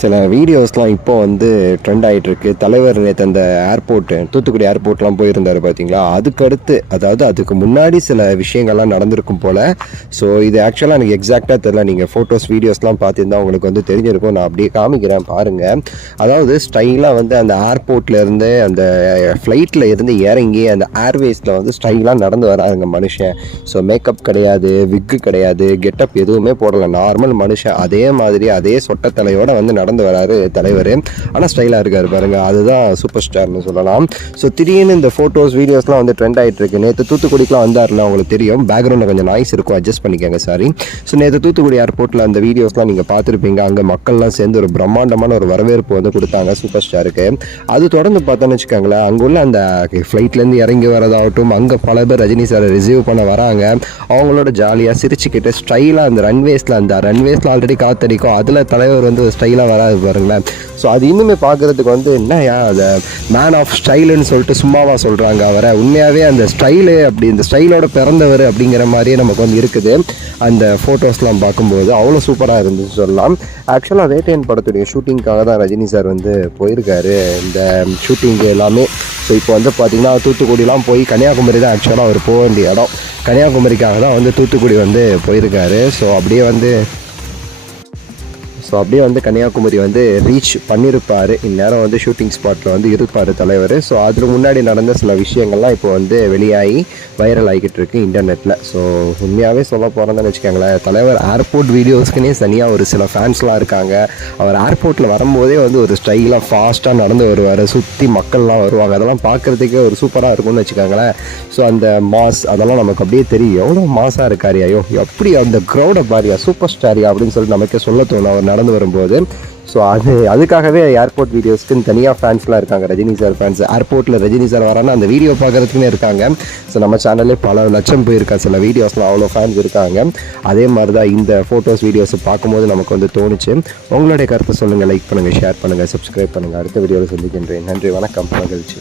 சில வீடியோஸ்லாம் இப்போ வந்து ட்ரெண்ட் ஆகிட்டுருக்கு. தலைவர் நேற்று அந்த ஏர்போர்ட்டு தூத்துக்குடி ஏர்போர்ட்லாம் போயிருந்தார் பார்த்தீங்களா? அதுக்கடுத்து அதாவது அதுக்கு முன்னாடி சில விஷயங்கள்லாம் நடந்திருக்கும் போல். ஸோ இது ஆக்சுவலாக எனக்கு எக்ஸாக்டாக தெரியல. நீங்கள் ஃபோட்டோஸ் வீடியோஸ்லாம் பார்த்துருந்தா உங்களுக்கு வந்து தெரிஞ்சிருக்கும். நான் அப்படியே காமிக்கிறேன் பாருங்கள். அதாவது ஸ்டைலாக வந்து அந்த ஏர்போர்ட்லேருந்து அந்த ஃப்ளைட்டில் இருந்து இறங்கி அந்த ஏர்வேஸில் வந்து ஸ்டைலாக நடந்து வராங்க மனுஷன். ஸோ மேக்கப் கிடையாது, விக்கு கிடையாது, கெட்டப் எதுவுமே போடலை, நார்மல் மனுஷன். அதே மாதிரி அதே சொட்ட தலையோட வந்து நடந்து வராரு தலைவர். ஆனால் ஸ்டைலாக இருக்கார் பாருங்கள். அதுதான் சூப்பர் ஸ்டார்னு சொல்லலாம். ஸோ திடீர்னு இந்த ஃபோட்டோஸ் வீடியோஸ்லாம் வந்து ட்ரெண்ட் ஆகிட்டு இருக்கு. நேற்று தூத்துக்குடிக்கெலாம் வந்தார்ல, உங்களுக்கு தெரியும். பேக்ரவுண்டில் கொஞ்சம் நாய்ஸ் இருக்கும், அட்ஜஸ்ட் பண்ணிக்கோங்க, சாரி. ஸோ நேற்று தூத்துக்குடி ஏர்போர்ட்டில் அந்த வீடியோஸ்லாம் நீங்கள் பார்த்துருப்பீங்க. அங்கே மக்கள்லாம் சேர்ந்து ஒரு பிரம்மாண்டமான ஒரு வரவேற்பு வந்து கொடுத்தாங்க சூப்பர் ஸ்டாருக்கு. அது தொடர்ந்து பார்த்தோன்னு வச்சுக்கோங்களேன், அங்கே உள்ள அந்த ஃப்ளைட்லேருந்து இறங்கி வரதாகட்டும், அங்கே பல பேர் ரஜினி சாரை ரிசீவ் பண்ண வராங்க. அவங்களோட ஜாலியாக சிரிச்சுக்கிட்டு ஸ்டைலாக அந்த ரன்வேஸில் ஆல்ரெடி காத்தடிக்கும், அதில் தலைவர் வந்து ஸ்டைலாக வராது பாருங்களேன். ஸோ அது இன்னுமே பார்க்குறதுக்கு வந்து என்னையா அதை மேன் ஆஃப் ஸ்டைலுன்னு சொல்லிட்டு சும்மாவா சொல்கிறாங்க அவரை? உண்மையாகவே அந்த ஸ்டைலு அப்படி இந்த ஸ்டைலோட பிறந்தவர் அப்படிங்கிற மாதிரியே நமக்கு வந்து இருக்குது. அந்த ஃபோட்டோஸ்லாம் பார்க்கும்போது அவ்வளோ சூப்பராக இருந்துச்சு சொல்லலாம். ஆக்சுவலாக வேட்டையன் படத்துடைய ஷூட்டிங்காக தான் ரஜினி சார் வந்து போயிருக்காரு, இந்த ஷூட்டிங்கு எல்லாமே. ஸோ இப்போ வந்து பார்த்திங்கன்னா தூத்துக்குடிலாம் போய் கன்னியாகுமரி தான் ஆக்சுவலாக அவர் போக வேண்டிய இடம். கன்னியாகுமரிக்காக தான் வந்து தூத்துக்குடி வந்து போயிருக்காரு. ஸோ அப்படியே வந்து கன்னியாகுமரி வந்து ரீச் பண்ணியிருப்பார். இந்நேரம் வந்து ஷூட்டிங் ஸ்பாட்டில் வந்து இருப்பார் தலைவர். ஸோ அதில் முன்னாடி நடந்த சில விஷயங்கள்லாம் இப்போ வந்து வெளியாகி வைரல் ஆகிக்கிட்டு இருக்குது இன்டர்நெட்டில். ஸோ உண்மையாகவே சொல்ல போகிறேன்னு வச்சுக்கோங்களேன், தலைவர் ஏர்போர்ட் வீடியோஸ்க்குனே தனியாக ஒரு சில ஃபேன்ஸ்லாம் இருக்காங்க. அவர் ஏர்போர்ட்டில் வரும்போதே வந்து ஒரு ஸ்டைலாக ஃபாஸ்ட்டாக நடந்து வருவார், சுற்றி மக்கள்லாம் வருவாங்க. அதெல்லாம் பார்க்குறதுக்கே ஒரு சூப்பராக இருக்கும்னு வச்சுக்கோங்களேன். ஸோ அந்த மாஸ் அதெல்லாம் நமக்கு அப்படியே தெரியும், எவ்வளோ மாஸாக இருக்கார், ஐயோ எப்படி அந்த க்ரௌடை பாரியா, சூப்பர் ஸ்டாரியா அப்படின்னு சொல்லிட்டு நமக்கே சொல்ல தோணும் அவர் நடந்து வரும்போது. ஸோ அதுக்காகவே ஏர்போர்ட் வீடியோஸ்க்குன்னு தனியாக ஃபேன்ஸ்லாம் இருக்காங்க, ரஜினி சார் ஃபேன்ஸ். ஏர்போர்ட்டில் ரஜினி சார் வரான்னா அந்த வீடியோ பார்க்குறதுக்குன்னே இருக்காங்க. ஸோ நம்ம சேனல்லே பல லட்சம் போயிருக்கா சில வீடியோஸ்லாம், அவ்வளோ ஃபேன்ஸ் இருக்காங்க. அதே மாதிரி தான் இந்த ஃபோட்டோஸ் வீடியோஸை பார்க்கும்போது நமக்கு வந்து தோணுச்சு. உங்களுடைய கருத்தை சொல்லுங்கள், லைக் பண்ணுங்கள், ஷேர் பண்ணுங்கள், சப்ஸ்கிரைப் பண்ணுங்கள். அடுத்த வீடியோவில் சந்திக்கின்றேன். நன்றி, வணக்கம், மகிழ்ச்சி.